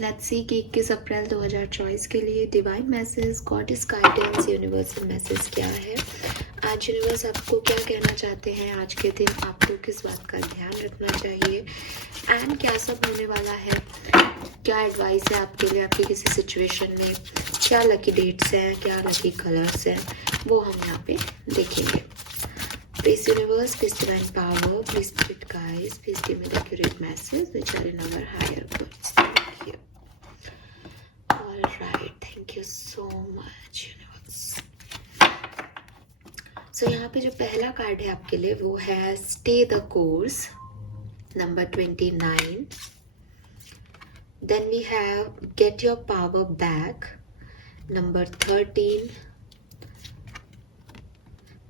Let's see कि 21 अप्रैल 2024 के लिए divine message, goddess guidance, universal message क्या है। आज यूनिवर्स आपको क्या कहना चाहते हैं। आज के दिन आपको किस बात का ध्यान रखना चाहिए एंड क्या सब होने वाला है, क्या एडवाइस है आपके लिए आपकी किसी सिचुएशन में, क्या लकी डेट्स हैं, क्या लकी कलर्स हैं, वो हम यहाँ पे देखेंगे। Please universe, please divine power, please spirit guides, please give me the accurate message which are in our higher goods. Thank you. Alright, thank you so much universe. So यहाँ पे जो पहला कार्ड है आपके लिए वो है Stay the Course, number 29. Then we have Get Your Power Back, number 13.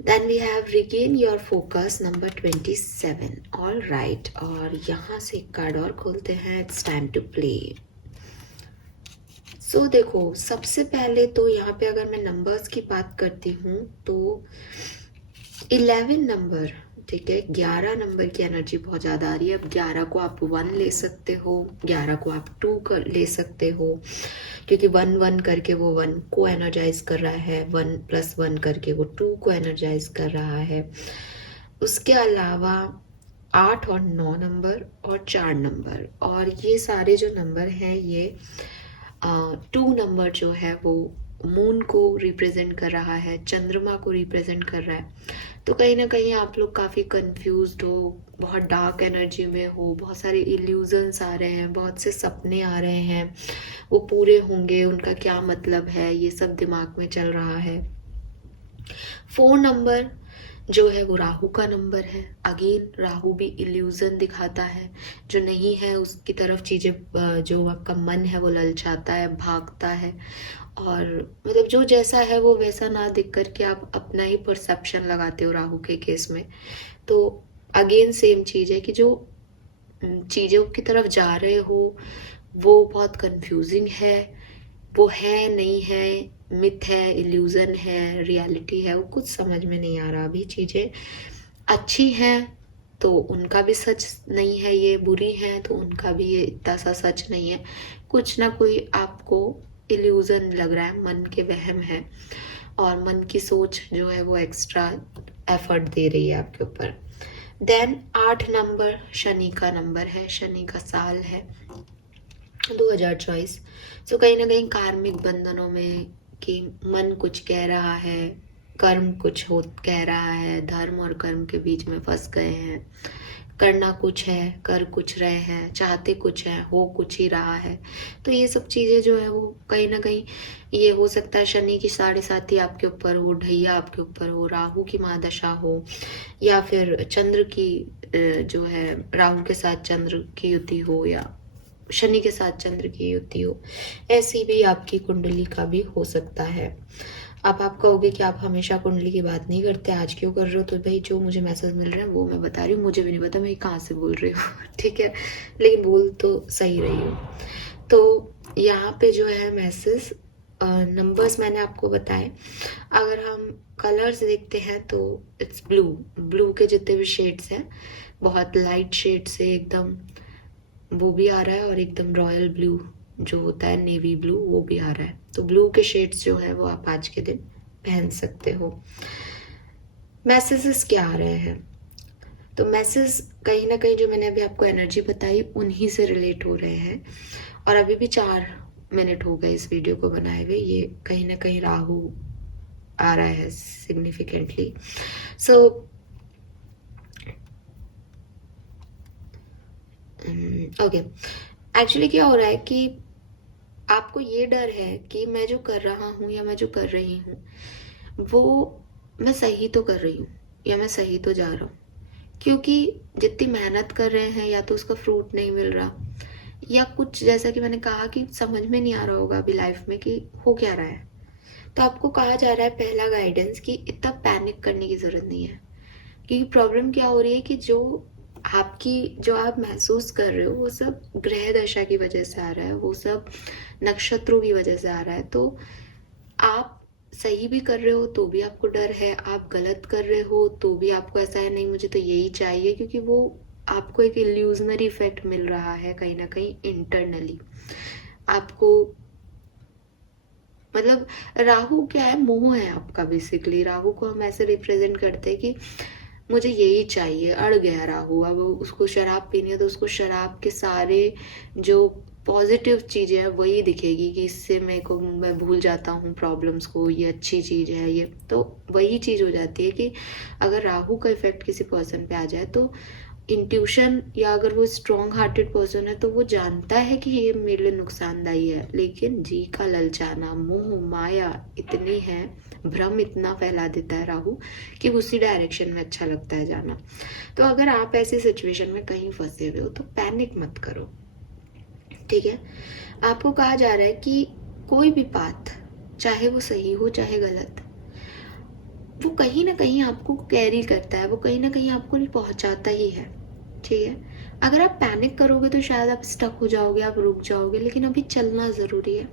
Then we have Regain Your Focus, number 27. All right, और यहाँ से एक कार्ड और खोलते हैं। It's time to play. So देखो, सबसे पहले तो यहाँ पे अगर मैं नंबर्स की बात करती हूँ तो 11 नंबर, ठीक है, 11 नंबर की एनर्जी बहुत ज़्यादा आ रही है। अब 11 को आप 1 ले सकते हो, 11 को आप 2 ले सकते हो, क्योंकि 1 करके वो 1 को एनर्जाइज कर रहा है, 1 + 1 करके वो 2 को एनर्जाइज कर रहा है। उसके अलावा 8 और 9 नंबर और 4 नंबर, और ये सारे जो नंबर हैं ये 2 नंबर जो है वो मून को रिप्रेजेंट कर रहा है, चंद्रमा को रिप्रेजेंट कर रहा है। तो कहीं ना कहीं आप लोग काफ़ी कंफ्यूज्ड हो, बहुत डार्क एनर्जी में हो, बहुत सारे इल्यूजन्स आ रहे हैं, बहुत से सपने आ रहे हैं, वो पूरे होंगे, उनका क्या मतलब है, ये सब दिमाग में चल रहा है। 4 नंबर जो है वो राहु का नंबर है। अगेन राहु भी इल्यूजन दिखाता है, जो नहीं है उसकी तरफ चीज़ें, जो आपका मन है वो ललचाता है, भागता है, और मतलब जो जैसा है वो वैसा ना दिख करके आप अपना ही परसेप्शन लगाते हो राहु के केस में। तो अगेन सेम चीज़ है कि जो चीज़ों की तरफ जा रहे हो वो बहुत कंफ्यूजिंग है, वो है नहीं है, मिथ है, इल्यूजन है, रियलिटी है, वो कुछ समझ में नहीं आ रहा। अभी चीज़ें अच्छी हैं तो उनका भी सच नहीं है, ये बुरी हैं तो उनका भी ये इतना सा सच नहीं है। कुछ ना कोई आपको इल्यूजन लग रहा है, मन के वहम है, और मन की सोच जो है वो एक्स्ट्रा एफर्ट दे रही है आपके ऊपर। देन 8 नंबर शनि का नंबर है, शनि का साल है 2024। सो कहीं ना कहीं कार्मिक बंधनों में कि मन कुछ कह रहा है, कर्म कुछ हो कह रहा है, धर्म और कर्म के बीच में फंस गए हैं, करना कुछ है, कर कुछ रहे हैं, चाहते कुछ है, हो कुछ ही रहा है। तो ये सब चीज़ें जो है वो कहीं ना कहीं ये हो सकता है शनि की 7.5 आपके ऊपर हो, ढैया आपके ऊपर हो, राहु की महादशा हो, या फिर चंद्र की जो है राहु के साथ चंद्र की युति हो, या शनि के साथ चंद्र की युति हो। ऐसी भी आपकी कुंडली का भी हो सकता है। अब आप कहोगे कि आप हमेशा कुंडली की बात नहीं करते, आज क्यों कर रहे हो? तो भाई जो मुझे मैसेज मिल रहे हैं वो मैं बता रही हूँ, मुझे भी नहीं पता मैं कहाँ से बोल रही हूँ ठीक है, लेकिन बोल तो सही रही हूँ। तो यहाँ पे जो है मैसेज नंबर्स मैंने आपको बताए। अगर हम कलर्स देखते हैं तो इट्स ब्लू, ब्लू के जितने भी शेड्स हैं, बहुत लाइट शेड से एकदम वो भी आ रहा है, और एकदम रॉयल ब्लू जो होता है, नेवी ब्लू, वो भी आ रहा है। तो ब्लू के शेड्स जो है वो आप आज के दिन पहन सकते हो। मैसेजेस क्या आ रहे हैं? तो मैसेज कहीं ना कहीं जो मैंने अभी आपको एनर्जी बताई उन्हीं से रिलेट हो रहे हैं, और अभी भी 4 मिनट हो गए इस वीडियो को बनाए हुए। ये कहीं ना कहीं राहु आ रहा है सिग्निफिकेंटली। सो ओके, एक्चुअली क्या हो रहा है कि आपको ये डर है कि मैं जो कर रहा हूँ या मैं जो कर रही हूँ वो मैं सही तो कर रही हूँ या मैं सही तो जा रहा हूँ, क्योंकि जितनी मेहनत कर रहे हैं या तो उसका फ्रूट नहीं मिल रहा, या कुछ जैसा कि मैंने कहा कि समझ में नहीं आ रहा होगा अभी लाइफ में कि हो क्या रहा है। तो आपको कहा जा रहा है पहला गाइडेंस कि इतना पैनिक करने की ज़रूरत नहीं है, क्योंकि प्रॉब्लम क्या हो रही है कि जो आप महसूस कर रहे हो वो सब ग्रह दशा की वजह से आ रहा है, वो सब नक्षत्रों की वजह से आ रहा है। तो आप सही भी कर रहे हो तो भी आपको डर है, आप गलत कर रहे हो तो भी आपको ऐसा है नहीं मुझे तो यही चाहिए, क्योंकि वो आपको एक इल्यूजनरी इफेक्ट मिल रहा है कहीं ना कहीं इंटरनली। आपको मतलब राहु क्या है, मोह है आपका बेसिकली। राहु को हम ऐसे रिप्रेजेंट करते हैं कि मुझे यही चाहिए, अड़ गया राहु। अब उसको शराब पीनी है तो उसको शराब के सारे जो पॉजिटिव चीजें हैं वही दिखेगी कि इससे मैं भूल जाता हूँ प्रॉब्लम्स को, ये अच्छी चीज है ये। तो वही चीज हो जाती है कि अगर राहु का इफेक्ट किसी पर्सन पे आ जाए तो इंट्यूशन, या अगर वो स्ट्रॉन्ग हार्टेड पर्सन है तो वो जानता है कि ये मेरे लिए नुकसानदायी है, लेकिन जी का ललचाना, मोह माया इतनी है, भ्रम इतना फैला देता है राहु कि उसी डायरेक्शन में अच्छा लगता है जाना। तो अगर आप ऐसी सिचुएशन में कहीं फंसे हुए हो तो पैनिक मत करो, ठीक है। आपको कहा जा रहा है कि कोई भी बात, चाहे वो सही हो चाहे गलत, वो कहीं ना कहीं आपको कैरी करता है, वो कहीं ना कहीं आपको पहुंचाता ही है, ठीक है। अगर आप पैनिक करोगे तो शायद आप स्टक हो जाओगे, आप रुक जाओगे, लेकिन अभी चलना ज़रूरी है।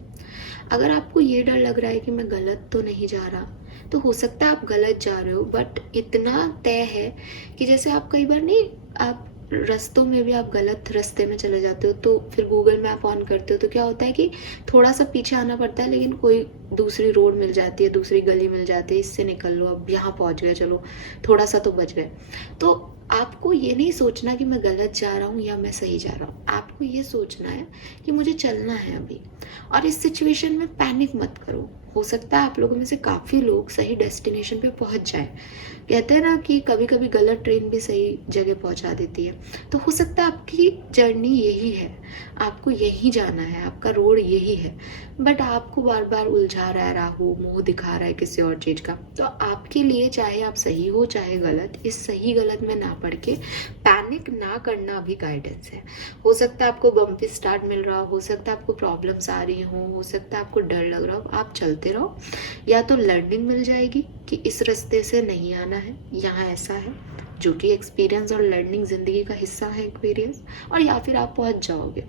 अगर आपको ये डर लग रहा है कि मैं गलत तो नहीं जा रहा, तो हो सकता है आप गलत जा रहे हो, बट इतना तय है कि जैसे आप कई बार नहीं, आप रास्तों में भी आप गलत रास्ते में चले जाते हो तो फिर गूगल मैप ऑन करते हो तो क्या होता है कि थोड़ा सा पीछे आना पड़ता है, लेकिन कोई दूसरी रोड मिल जाती है, दूसरी गली मिल जाती है, इससे निकल लो, अब यहाँ पहुँच गए, चलो थोड़ा सा तो बच गए। तो आपको ये नहीं सोचना कि मैं गलत जा रहा हूँ या मैं सही जा रहा हूँ, आपको ये सोचना है कि मुझे चलना है अभी। और इस सिचुएशन में पैनिक मत करो। हो सकता है आप लोगों में से काफ़ी लोग सही डेस्टिनेशन पे पहुंच जाए। कहते हैं ना कि कभी कभी गलत ट्रेन भी सही जगह पहुंचा देती है। तो हो सकता है आपकी जर्नी यही है, आपको यही जाना है, आपका रोड यही है, बट आपको बार बार उलझा रहा है राहु, मुंह दिखा रहा है किसी और चीज़ का। तो आपके लिए चाहे आप सही हो चाहे गलत, इस सही गलत में ना पड़ के पैनिक ना करना भी गाइडेंस है। हो सकता है आपको बम्पी स्टार्ट मिल रहा हो सकता है आपको प्रॉब्लम्स आ रही हो सकता है आपको डर लग रहा हो, आप चलते रहो। या तो लर्निंग मिल जाएगी कि इस रास्ते से नहीं आना है, यहाँ ऐसा है, जो कि एक्सपीरियंस और लर्निंग ज़िंदगी का हिस्सा है, एक्सपीरियंस, और या फिर आप पहुँच जाओगे।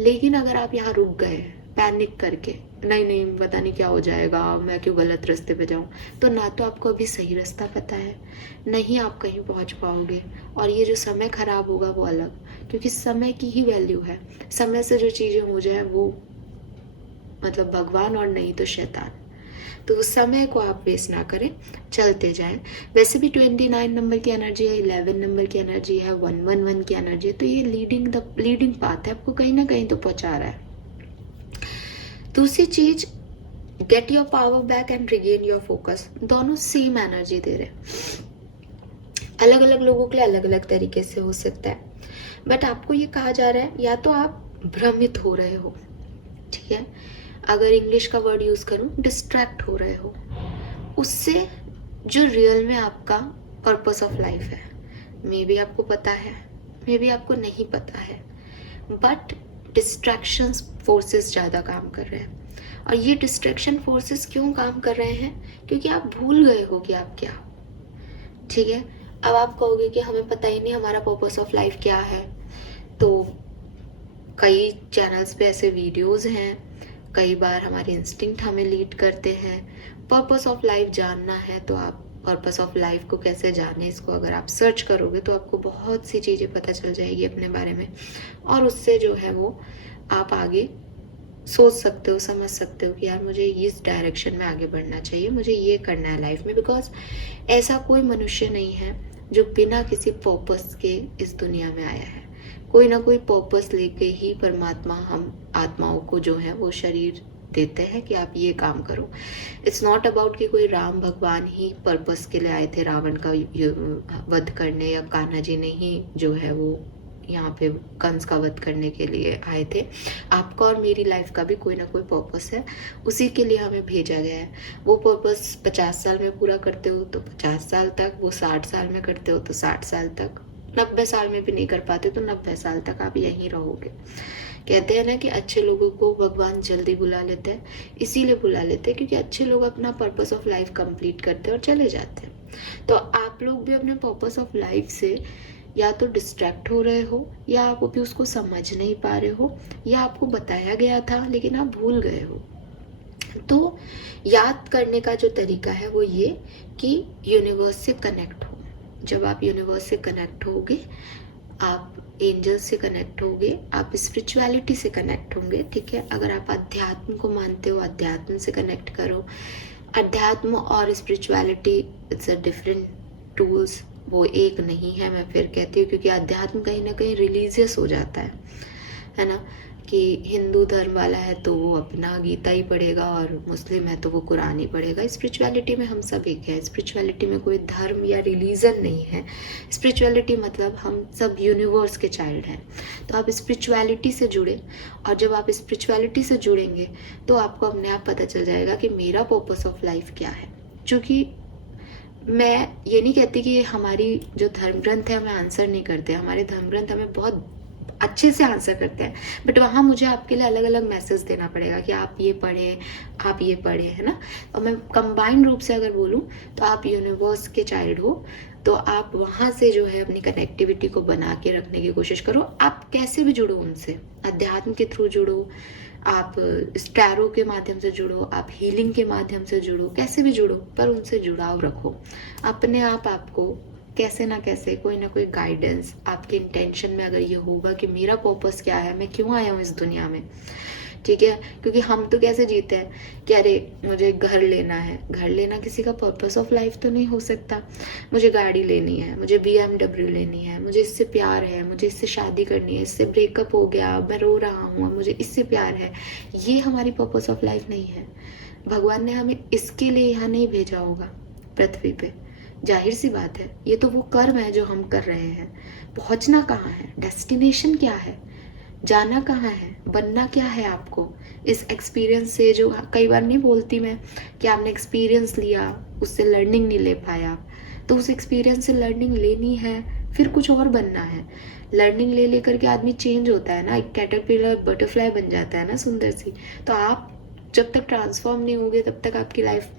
लेकिन अगर आप यहाँ रुक गए पैनिक करके, नहीं नहीं पता नहीं क्या हो जाएगा, मैं क्यों गलत रास्ते पे जाऊँ, तो ना तो आपको अभी सही रास्ता पता है, नहीं आप कहीं पहुँच पाओगे, और ये जो समय खराब होगा वो अलग, क्योंकि समय की ही वैल्यू है। समय से जो चीज़ें हो जाए वो मतलब भगवान, और नहीं तो शैतान। तो उस समय को आप वेस्ट ना करें, चलते जाएं। वैसे भी 29 नंबर की एनर्जी है, 11 नंबर की एनर्जी है, 111 की एनर्जी है, तो ये लीडिंग पाथ है, आपको कहीं ना कहीं तो पहुंचा रहा है। दूसरी चीज, get your power back and regain your focus, दोनों सेम एनर्जी दे रहे हैं। अलग अलग लोगों के लिए अलग अलग तरीके से हो सकता है, बट आपको ये कहा जा रहा है या तो आप भ्रमित हो रहे हो, ठीक है, अगर इंग्लिश का वर्ड यूज करूं डिस्ट्रैक्ट हो रहे हो उससे जो रियल में आपका पर्पस ऑफ लाइफ है। मे बी आपको पता है, मे बी आपको नहीं पता है, बट डिस्ट्रैक्शन फोर्सेस ज़्यादा काम कर रहे हैं। और ये डिस्ट्रैक्शन फोर्सेस क्यों काम कर रहे हैं? क्योंकि आप भूल गए हो कि आप क्या हो, ठीक है। अब आप कहोगे कि हमें पता ही नहीं हमारा पर्पस ऑफ लाइफ क्या है, तो कई चैनल्स पे ऐसे वीडियोस हैं, कई बार हमारे इंस्टिंक्ट हमें लीड करते हैं। पर्पस ऑफ लाइफ जानना है तो आप पर्पस ऑफ लाइफ को कैसे जाने, इसको अगर आप सर्च करोगे तो आपको बहुत सी चीज़ें पता चल जाएगी अपने बारे में, और उससे जो है वो आप आगे सोच सकते हो, समझ सकते हो कि यार मुझे इस डायरेक्शन में आगे बढ़ना चाहिए, मुझे ये करना है लाइफ में। बिकॉज ऐसा कोई मनुष्य नहीं है जो बिना किसी पर्पस के इस दुनिया में आया है। कोई ना कोई पर्पस लेके ही परमात्मा हम आत्माओं को जो है वो शरीर देते हैं कि आप ये काम करो। इट्स नॉट अबाउट कि कोई राम भगवान ही पर्पस के लिए आए थे रावण का वध करने, या कान्हा जी ने ही जो है वो यहाँ पे कंस का वध करने के लिए आए थे। आपका और मेरी लाइफ का भी कोई ना कोई पर्पस है, उसी के लिए हमें भेजा गया है। वो पर्पस 50 साल में पूरा करते हो तो 50 साल तक, वो 60 साल में करते हो तो 60 साल तक, 90 साल में भी नहीं कर पाते तो 90 साल तक आप यहीं रहोगे। कहते हैं ना कि अच्छे लोगों को भगवान जल्दी बुला लेते हैं, इसीलिए बुला लेते हैं क्योंकि अच्छे लोग अपना पर्पस ऑफ लाइफ कंप्लीट करते हैं और चले जाते हैं। तो आप लोग भी अपने पर्पस ऑफ लाइफ से या तो डिस्ट्रैक्ट हो रहे हो, या आप अभी उसको समझ नहीं पा रहे हो, या आपको बताया गया था लेकिन आप भूल गए हो। तो याद करने का जो तरीका है वो ये कि यूनिवर्स से कनेक्ट हो। जब आप यूनिवर्स से कनेक्ट होगे, आप एंजल्स से कनेक्ट होंगे, आप स्पिरिचुअलिटी से कनेक्ट होंगे, ठीक है। अगर आप अध्यात्म को मानते हो, अध्यात्म से कनेक्ट करो। अध्यात्म और spirituality it's a different tools, वो एक नहीं है, मैं फिर कहती हूँ, क्योंकि अध्यात्म कहीं ना कहीं रिलीजियस हो जाता है ना, कि हिंदू धर्म वाला है तो वो अपना गीता ही पढ़ेगा और मुस्लिम है तो वो कुरान ही पढ़ेगा। स्पिरिचुअलिटी में हम सब एक है, स्पिरिचुअलिटी में कोई धर्म या रिलीजन नहीं है। स्पिरिचुअलिटी मतलब हम सब यूनिवर्स के चाइल्ड हैं। तो आप स्पिरिचुअलिटी से जुड़े, और जब आप स्पिरिचुअलिटी से जुड़ेंगे तो आपको अपने आप पता चल जाएगा कि मेरा पर्पस ऑफ लाइफ क्या है। क्योंकि मैं ये नहीं कहती कि हमारी जो धर्म ग्रंथ है हमें आंसर नहीं करते, हमारे धर्म ग्रंथ हमें बहुत अच्छे से आंसर करते हैं, बट वहाँ मुझे आपके लिए अलग अलग मैसेज देना पड़ेगा कि आप ये पढ़ें, आप ये पढ़ें, है ना। और मैं कंबाइंड रूप से अगर बोलूँ तो आप यूनिवर्स के चाइल्ड हो, तो आप वहाँ से जो है अपनी कनेक्टिविटी को बना के रखने की कोशिश करो। आप कैसे भी जुड़ो उनसे, अध्यात्म के थ्रू जुड़ो, आप स्टैरो के माध्यम से जुड़ो, आप हीलिंग के माध्यम से जुड़ो, कैसे भी जुड़ो, पर उनसे जुड़ाव रखो। अपने आप आपको कैसे ना कैसे कोई ना कोई गाइडेंस आपके इंटेंशन में अगर ये होगा कि मेरा पर्पस क्या है, मैं क्यों आया हूँ इस दुनिया में, ठीक है। क्योंकि हम तो कैसे जीते हैं कि अरे मुझे घर लेना है, घर लेना किसी का पर्पस ऑफ लाइफ तो नहीं हो सकता। मुझे गाड़ी लेनी है, मुझे BMW लेनी है, मुझे इससे प्यार है, मुझे इससे शादी करनी है, इससे ब्रेकअप हो गया, मैं रो रहा हूँ, मुझे इससे प्यार है, ये हमारी पर्पस ऑफ लाइफ नहीं है। भगवान ने हमें इसके लिए यहाँ नहीं भेजा होगा पृथ्वी पे। जाहिर सी बात है, ये तो वो कर्म है जो हम कर रहे हैं। पहुंचना कहाँ है, डेस्टिनेशन क्या है, जाना कहाँ है, बनना क्या है आपको इस एक्सपीरियंस से। जो कई बार नहीं बोलती मैं कि आपने एक्सपीरियंस लिया, उससे लर्निंग नहीं ले पाया, तो उस एक्सपीरियंस से लर्निंग लेनी है, फिर कुछ और बनना है। लर्निंग ले लेकर के आदमी चेंज होता है ना, एक कैटरपिलर बटरफ्लाई बन जाता है ना, सुंदर सी। तो आप जब तक ट्रांसफॉर्म नहीं होगे तब तक आपकी लाइफ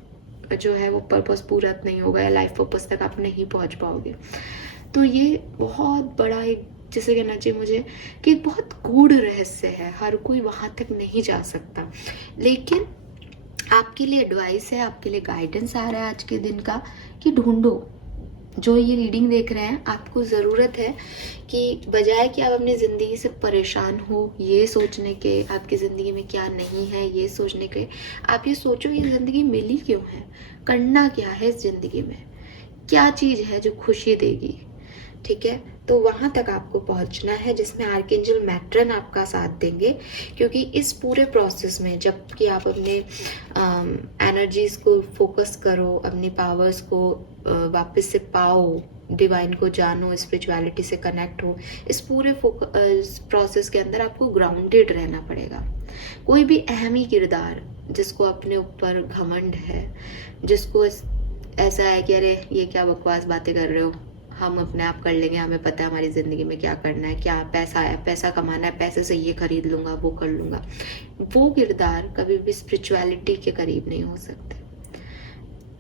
जो है वो पर्पस पूरा नहीं होगा, या लाइफ पर्पस तक आप नहीं पहुंच पाओगे। तो ये बहुत बड़ा एक, जैसे कहना चाहिए मुझे कि बहुत गूढ़ रहस्य है, हर कोई वहाँ तक नहीं जा सकता। लेकिन आपके लिए एडवाइस है, आपके लिए गाइडेंस आ रहा है आज के दिन का कि ढूंढो। जो ये रीडिंग देख रहे हैं, आपको ज़रूरत है कि बजाय कि आप अपनी ज़िंदगी से परेशान हो ये सोचने के आपकी ज़िंदगी में क्या नहीं है ये सोचने के, आप ये सोचो ये ज़िंदगी मिली क्यों है, करना क्या है इस ज़िंदगी में, क्या चीज़ है जो खुशी देगी, ठीक है। तो वहाँ तक आपको पहुँचना है, जिसमें आर्कएंजल मैट्रन आपका साथ देंगे। क्योंकि इस पूरे प्रोसेस में जब कि आप अपने एनर्जीज को फोकस करो, अपनी पावर्स को वापस से पाओ, डिवाइन को जानो, स्पिरिचुअलिटी से कनेक्ट हो, इस पूरे प्रोसेस के अंदर आपको ग्राउंडेड रहना पड़ेगा। कोई भी अहमी किरदार जिसको अपने ऊपर घमंड है, जिसको ऐसा है कि अरे ये क्या बकवास बातें कर रहे हो, हम अपने आप कर लेंगे, हमें पता है हमारी ज़िंदगी में क्या करना है, क्या पैसा है, पैसा कमाना है, पैसे से ये खरीद लूँगा, वो कर लूँगा, वो किरदार कभी भी स्पिरिचुअलिटी के करीब नहीं हो सकते।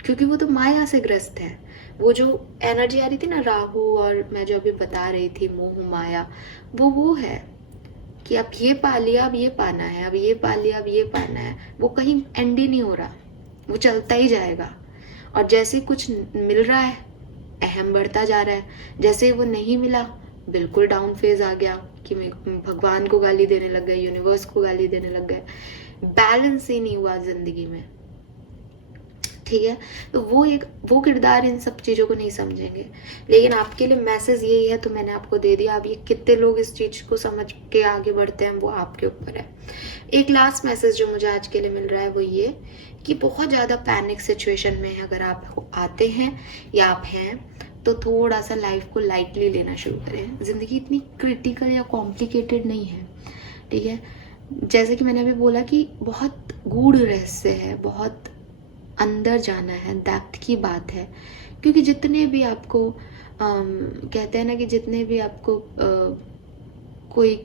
क्योंकि वो तो माया से ग्रस्त है। वो जो एनर्जी आ रही थी ना, राहु, और मैं जो अभी बता रही थी मोह माया, वो है कि अब ये पा लिया, अब ये पाना है, अब ये पा लिया, अब ये पाना है। वो कहीं एंड ही नहीं हो रहा, वो चलता ही जाएगा। और जैसे कुछ मिल रहा है अहम बढ़ता जा रहा है, जैसे वो नहीं मिला बिल्कुल डाउन फेज आ गया कि मैं भगवान को गाली देने लग गए, यूनिवर्स को गाली देने लग गए, बैलेंस ही नहीं हुआ जिंदगी में, ठीक है। तो वो किरदार इन सब चीज़ों को नहीं समझेंगे। लेकिन आपके लिए मैसेज यही है, तो मैंने आपको दे दिया। अब ये कितने लोग इस चीज़ को समझ के आगे बढ़ते हैं वो आपके ऊपर है। एक लास्ट मैसेज जो मुझे आज के लिए मिल रहा है वो ये कि बहुत ज़्यादा पैनिक सिचुएशन में अगर आप आते हैं या आप हैं, तो थोड़ा सा लाइफ को लाइटली लेना शुरू करें। ज़िंदगी इतनी क्रिटिकल या कॉम्प्लिकेटेड नहीं है, ठीक है। जैसे कि मैंने अभी बोला कि बहुत गूढ़ रहस्य है, बहुत अंदर जाना है, डेप्थ की बात है। क्योंकि जितने भी आपको कहते हैं ना कि जितने भी आपको कोई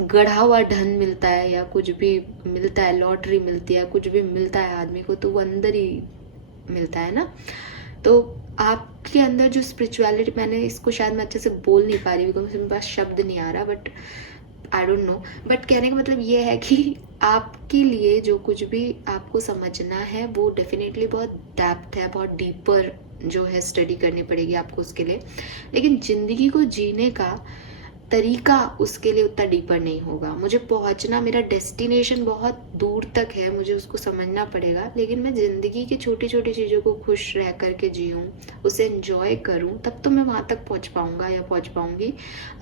गढ़ा हुआ धन मिलता है या कुछ भी मिलता है, लॉटरी मिलती है, कुछ भी मिलता है आदमी को, तो वो अंदर ही मिलता है ना। तो आपके अंदर जो स्पिरिचुअलिटी, मैंने इसको शायद मैं अच्छे से बोल नहीं पा रही बिकॉज मेरे पास शब्द नहीं आ रहा, but I don't know, but कहने का मतलब ये है कि आपके लिए जो कुछ भी आपको समझना है वो डेफिनेटली बहुत डेप्थ है, बहुत डीपर जो है स्टडी करनी पड़ेगी आपको उसके लिए। लेकिन ज़िंदगी को जीने का तरीका उसके लिए उतना डीपर नहीं होगा। मुझे पहुंचना, मेरा डेस्टिनेशन बहुत दूर तक है, मुझे उसको समझना पड़ेगा, लेकिन मैं ज़िंदगी की छोटी छोटी चीज़ों को खुश रह करके जीऊँ, उसे एंजॉय करूँ, तब तो मैं वहाँ तक पहुँच पाऊँगा या पहुँच पाऊँगी।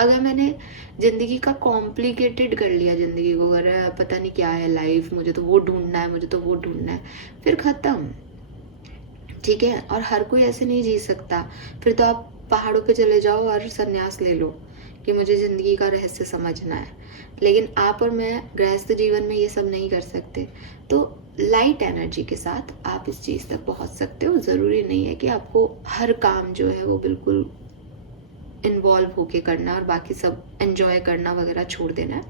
अगर मैंने ज़िंदगी का कॉम्प्लिकेटेड कर लिया ज़िंदगी को, अगर पता नहीं क्या है लाइफ, मुझे तो वो ढूंढना है, मुझे तो वो ढूंढना है, फिर ख़त्म। ठीक है, और हर कोई ऐसे नहीं जी सकता। फिर तो आप पहाड़ों पे चले जाओ और संन्यास ले लो कि मुझे ज़िंदगी का रहस्य समझना है, लेकिन आप और मैं गृहस्थ जीवन में ये सब नहीं कर सकते। तो लाइट एनर्जी के साथ आप इस चीज़ तक पहुंच सकते हो। ज़रूरी नहीं है कि आपको हर काम जो है वो बिल्कुल इन्वॉल्व होके करना और बाकी सब एंजॉय करना वगैरह छोड़ देना है।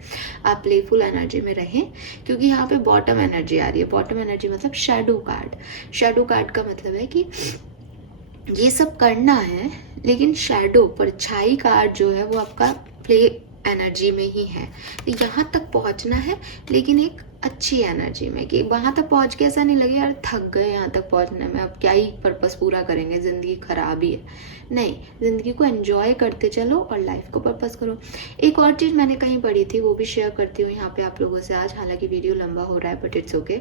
आप प्लेफुल एनर्जी में रहें, क्योंकि यहाँ पे बॉटम एनर्जी आ रही है। बॉटम एनर्जी मतलब शैडो कार्ड। शैडो कार्ड का मतलब है कि ये सब करना है, लेकिन शैडो परछाई कार्ड जो है वो आपका प्ले एनर्जी में ही है। तो यहाँ तक पहुँचना है, लेकिन एक अच्छी एनर्जी में, कि वहाँ तक पहुँच के ऐसा नहीं लगे यार थक गए यहाँ तक पहुँचने में, अब क्या ही पर्पस पूरा करेंगे, ज़िंदगी खराब ही है। नहीं, ज़िंदगी को एंजॉय करते चलो और लाइफ को पर्पस करो। एक और चीज़ मैंने कहीं पढ़ी थी, वो भी शेयर करती हूँ यहाँ पे आप लोगों से आज, हालांकि वीडियो लंबा हो रहा है बट इट्स ओके।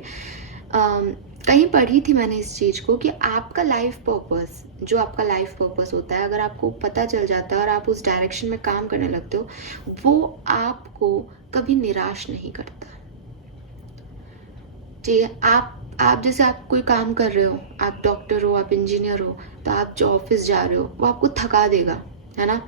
कहीं पढ़ी थी मैंने इस चीज़ को कि आपका लाइफ पर्पस, जो आपका लाइफ पर्पस होता है, अगर आपको पता चल जाता है और आप उस डायरेक्शन में काम करने लगते हो, वो आपको कभी निराश नहीं करता। ठीक है, आप जैसे आप कोई काम कर रहे हो, आप डॉक्टर हो, आप इंजीनियर हो, तो आप जो ऑफिस जा रहे हो वो आपको थका देगा, है ना।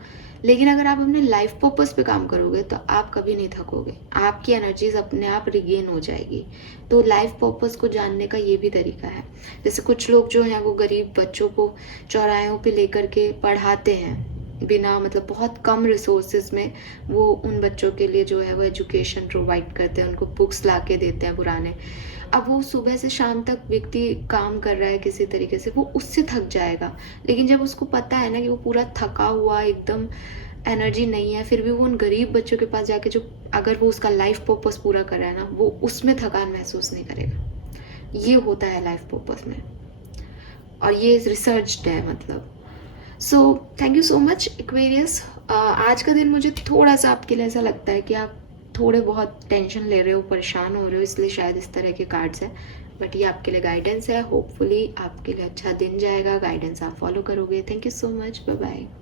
लेकिन अगर आप अपने लाइफ पर्पस पे काम करोगे तो आप कभी नहीं थकोगे, आपकी एनर्जीज अपने आप रिगेन हो जाएगी। तो लाइफ पर्पस को जानने का ये भी तरीका है। जैसे कुछ लोग जो हैं वो गरीब बच्चों को चौराहों पे लेकर के पढ़ाते हैं, बिना मतलब बहुत कम रिसोर्सेज में वो उन बच्चों के लिए जो है वो एजुकेशन प्रोवाइड करते हैं, उनको बुक्स ला के देते हैं पुराने। अब वो सुबह से शाम तक व्यक्ति काम कर रहा है किसी तरीके से, वो उससे थक जाएगा, लेकिन जब उसको पता है ना कि वो पूरा थका हुआ एकदम एनर्जी नहीं है, फिर भी वो उन गरीब बच्चों के पास जाके जो अगर वो उसका लाइफ पर्पस पूरा कर रहा है ना, वो उसमें थकान महसूस नहीं करेगा। ये होता है लाइफ पर्पस में, और ये रिसर्च्ड है मतलब। So thank you so much Aquarius. आज का दिन मुझे थोड़ा सा आपके लिए ऐसा लगता है कि आप थोड़े बहुत टेंशन ले रहे हो, परेशान हो रहे हो, इसलिए शायद इस तरह के कार्ड्स हैं, बट ये आपके लिए गाइडेंस है। होपफुली आपके लिए अच्छा दिन जाएगा, गाइडेंस आप फॉलो करोगे। Thank you so much, bye bye.